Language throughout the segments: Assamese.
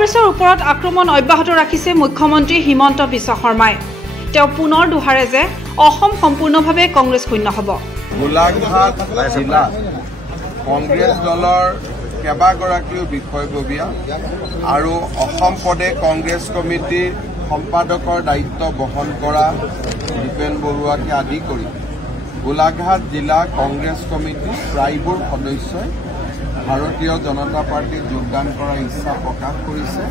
কংগ্ৰেছৰ ওপৰত আক্ৰমণ অব্যাহত ৰাখিছে মুখ্যমন্ত্ৰী হিমন্ত বিশ্ব শৰ্মাই। তেওঁ পুনৰ দোহাৰে যে অসম সম্পূৰ্ণভাৱে কংগ্ৰেছ শূন্য হ'ব। গোলাঘাট জিলা কংগ্ৰেছ দলৰ কেইবাগৰাকীও বিষয়ববীয়া আৰু অসম প্ৰদেশ কংগ্ৰেছ কমিটিৰ সম্পাদকৰ দায়িত্ব বহন কৰা ভূপেন বৰুৱাকে আদি কৰি গোলাঘাট জিলা কংগ্ৰেছ কমিটিৰ প্ৰায়বোৰ সদস্যই ভাৰতীয় জনতা পাৰ্টীত যোগদান কৰাৰ ইচ্ছা প্ৰকাশ কৰিছে।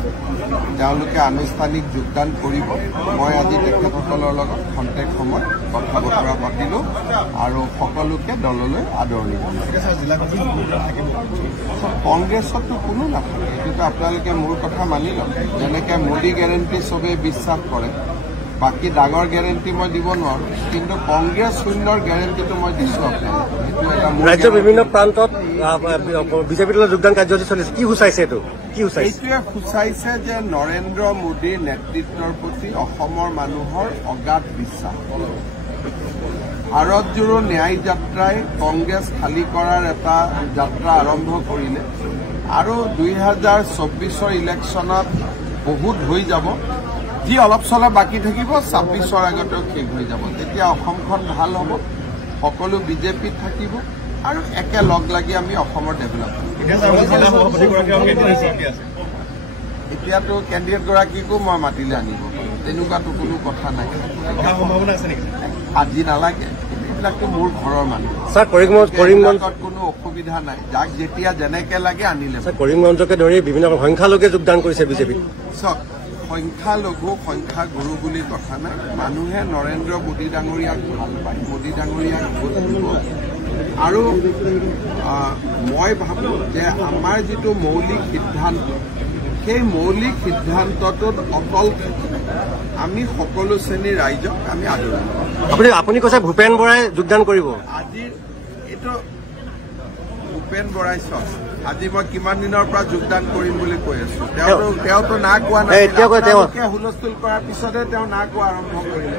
তেওঁলোকে আনুষ্ঠানিক যোগদান কৰিব। মই আজি তেখেতসকলৰ লগত খন্তেক সময় কথা বতৰা পাতিলোঁ আৰু সকলোকে দললৈ আদৰণি কংগ্ৰেছতো কোনো নাথাকে। এইটোতো আপোনালোকে মোৰ কথা মানি লওক। যেনেকৈ মোদী গেৰেণ্টি চবেই বিশ্বাস কৰে, বাকী ডাঙৰ গেৰেণ্টি মই দিব নোৱাৰো, কিন্তু কংগ্ৰেছ শূন্যৰ গেৰেণ্টিটো মই দিছো আপোনাক। ৰাজ্যৰ বিভিন্ন প্ৰান্তত বিজেপিৰ যোগদান কাৰ্যসূচী চলিছে। কি সূচাইছে এইটো? কি সূচাইছে? এইটোৱে সূচাইছে যে নৰেন্দ্ৰ মোদীৰ নেতৃত্বৰ প্ৰতি অসমৰ মানুহৰ অগাধ বিশ্বাস। ভাৰতজোৰো ন্যায় যাত্ৰাই কংগ্ৰেছ খালী কৰাৰ এটা যাত্ৰা আৰম্ভ কৰিলে আৰু 2024 ইলেকশ্যনত বহুত হৈ যাব। যি অলপ চলে বাকী থাকিব 26ৰ আগতেও শেষ হৈ যাব। তেতিয়া অসমখন ভাল হ'ব, সকলো বিজেপিত থাকিব আৰু একে লগ লাগি আমি অসমৰ ডেভেলপ এতিয়াতো কেণ্ডিডেটগৰাকীকো মই মাতিলে আনিব পাৰোঁ, তেনেকুৱাতো কোনো কথা নাই। আজি নালাগে, এইবিলাকতো মোৰ ঘৰৰ মানুহ। কৰিমগঞ্জত কোনো অসুবিধা নাই, যাক যেতিয়া যেনেকে লাগে আনিলে। কৰিমগঞ্জকে ধৰি বিভিন্ন সংখ্যালঘুৱে যোগদান কৰিছে বিজেপিত। চাওক, সংখ্যালঘু সংখ্যাগুৰু বুলি কথা নাই। মানুহে নৰেন্দ্ৰ মোদী ডাঙৰীয়াক ভাল পায়, মোদী ডাঙৰীয়াক ভোট দিব। আৰু মই ভাবোঁ যে আমাৰ যিটো মৌলিক সিদ্ধান্ত, সেই মৌলিক সিদ্ধান্তটোত অটল থাকি আমি সকলো শ্ৰেণীৰ ৰাইজক আমি আদৰণি। আপুনি কৈছে ভূপেন বৰাই যোগদান কৰিব আজি। এইটো ভূপেন বৰাই চাওক, আজি মই কিমান দিনৰ পৰা যোগদান কৰিম বুলি কৈ আছো। তেওঁতো না কোৱা নাই, হুলস্থুল কৰাৰ পিছতে তেওঁ না কোৱা আৰম্ভ কৰিলে।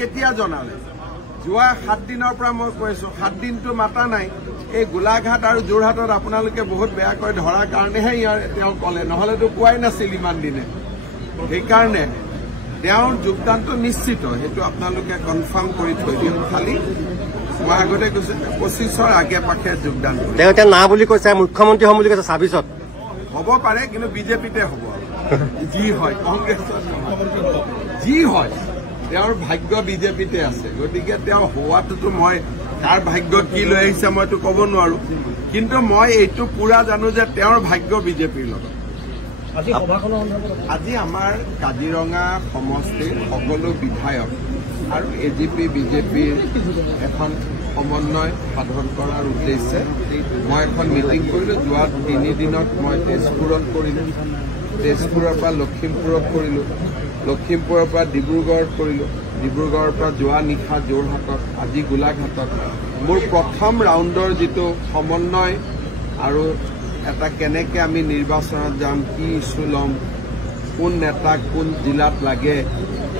কেতিয়া জনালে? যোৱা 7 দিনৰ পৰা মই কৈ আছো। 7 দিনটো মাতা নাই। এই গোলাঘাট আৰু যোৰহাটত আপোনালোকে বহুত বেয়াকৈ ধৰাৰ কাৰণেহে তেওঁ ক'লে, নহলেতো কোৱাই নাছিল ইমান দিনে। সেইকাৰণে তেওঁৰ যোগদানটো নিশ্চিত, সেইটো আপোনালোকে কনফাৰ্ম কৰি থৈ দিয়ক। খালি মই আগতে কৈছো 25ৰ আগে পাশে যোগদান কৰিব। তেওঁ এতিয়া না বুলি কৈছে, মুখ্যমন্ত্ৰী হ'ম বুলি কৈছে 26ত। হ'ব পাৰে, কিন্তু বিজেপিতে হ'ব। যি হয় কংগ্ৰেছত যি হয়, তেওঁৰ ভাগ্য বিজেপিতে আছে। গতিকে তেওঁ হোৱাটোতো মই তাৰ ভাগ্য কি লৈ আহিছে মইতো ক'ব নোৱাৰো, কিন্তু মই এইটো পুৰা জানো যে তেওঁৰ ভাগ্য বিজেপিৰ লগত। আজি আমাৰ কাজিৰঙা সমষ্টিৰ সকলো বিধায়ক আৰু এজিপি বিজেপিৰ এখন সমন্বয় সাধন কৰাৰ উদ্দেশ্যে মই এখন মিটিং কৰিলোঁ। যোৱা 3 দিনত মই তেজপুৰত কৰিলোঁ, তেজপুৰৰ পৰা লখিমপুৰত কৰিলোঁ, লখিমপুৰৰ পৰা ডিব্ৰুগড়ত কৰিলোঁ, ডিব্ৰুগড়ৰ পৰা যোৱা নিশা যোৰহাটত, আজি গোলাঘাটত। মোৰ প্ৰথম ৰাউণ্ডৰ যিটো সমন্বয় আৰু এটা কেনেকৈ আমি নিৰ্বাচনত যাম, কি ইছ্যু ল'ম, কোন নেতাক কোন জিলাত লাগে,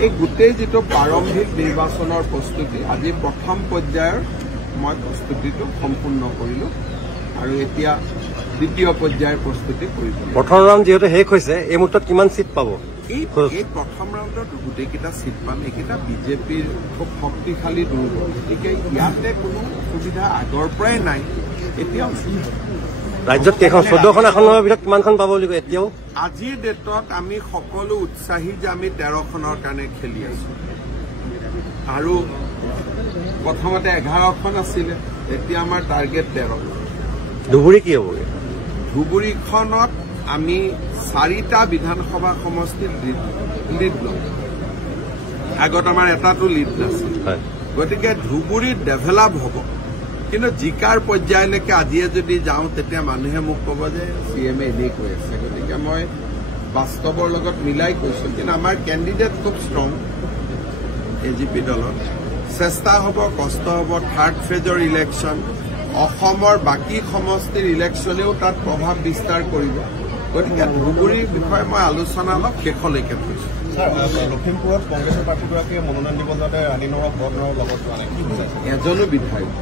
এই গোটেই যিটো প্ৰাৰম্ভিক নিৰ্বাচনৰ প্ৰস্তুতি, আজি প্ৰথম পৰ্যায়ৰ মই প্ৰস্তুতিটো সম্পূৰ্ণ কৰিলোঁ আৰু এতিয়া দ্বিতীয় পৰ্যায়ৰ প্ৰস্তুতি কৰিব। প্ৰথম ৰাউণ্ড যিহেতু শেষ হৈছে, এই মুহূৰ্তত কিমান চিট পাব? এই প্ৰথম ৰাউণ্ডত গোটেইকেইটা চিট পাম। এইকেইটা বিজেপিৰ খুব শক্তিশালী দুৰ্গ, গতিকে ইয়াতে কোনো অসুবিধা আগৰ পৰাই নাই। এতিয়াও ৰাজ্যত কেইখন 14খন আসনৰ ভিতৰত কিমানখন পাব বুলি কয় এতিয়াও? আজিৰ ডেটত আমি সকলো উৎসাহী যে আমি 13খনৰ কাৰণে খেলি আছো। আৰু প্ৰথমতে 11খন আছিলে, এতিয়া আমাৰ টাৰ্গেট 13। ধুবুৰী কি হ'ব? ধুবুৰীখনত আমি 4টা বিধানসভা সমষ্টিত লিড ল'ম। আগত আমাৰ এটাতো লিড নাছিল। গতিকে ধুবুৰীত ডেভেলপ হ'ব, কিন্তু জিকাৰ পৰ্যায়লৈকে আজিয়ে যদি যাওঁ তেতিয়া মানুহে মোক ক'ব যে CM এনেই কৈ আছে। গতিকে মই বাস্তৱৰ লগত মিলাই কৈছোঁ, কিন্তু আমাৰ কেণ্ডিডেট খুব ষ্ট্ৰং এজিপি দলত। চেষ্টা হ'ব, কষ্ট হ'ব। 3rd ফেজৰ ইলেকশ্যন, অসমৰ বাকী সমষ্টিৰ ইলেকশ্যনেও তাত প্ৰভাৱ বিস্তাৰ কৰিব। গতিকে ধুবুৰীৰ বিষয়ে মই আলোচনা অলপ শেষলৈকে থৈছোঁ। লখিমপুৰত কংগ্ৰেছৰ প্ৰাৰ্থীগৰাকীয়ে মনোনয়ন দিব যাওঁতে আনিনৰ বৰ্ণৰ লগত যোৱা নাই, কি বুজাইছে? এজনো বিধায়ক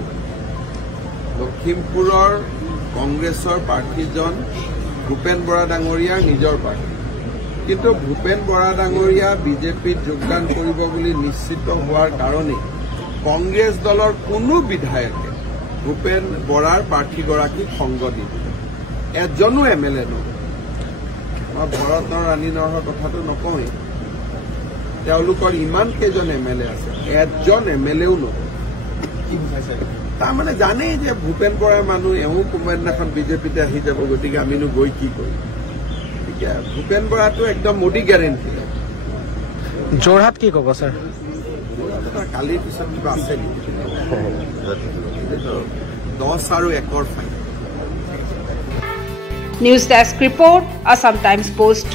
লখিমপুৰৰ কংগ্ৰেছৰ প্ৰাৰ্থীজন ভূপেন বৰা ডাঙৰীয়াৰ নিজৰ পাৰ্টি কিন্তু ভূপেন বৰা ডাঙৰীয়া বিজেপিত যোগদান কৰিব বুলি নিশ্চিত হোৱাৰ কাৰণে কংগ্ৰেছ দলৰ কোনো বিধায়কে ভূপেন বৰাৰ প্ৰাৰ্থীগৰাকীক সংগ দিলে এজনো এমএলএ নহয় মই ভৰত ৰাণী নৰহৰ কথাটো নকওঁৱেই তেওঁলোকৰ ইমান কেইজন এমএলএ আছে এজন এমএলএও নহয় কি বুজাইছে তাৰমানে জানেই যে ভূপেন বৰাৰ মানুহ এওঁ কোনোবাদিনাখন বিজেপিতে আহি যাব গতিকে আমিনো গৈ কি কৰিম গতিকে ভূপেন বৰাটো একদম মোদী গেৰেণ্টি যোৰহাট কি ক'ব ছাৰ কালিৰ পিছত কিবা আছে নেকি 10 আৰু 1 fine News Desk Report, Assam Times Post.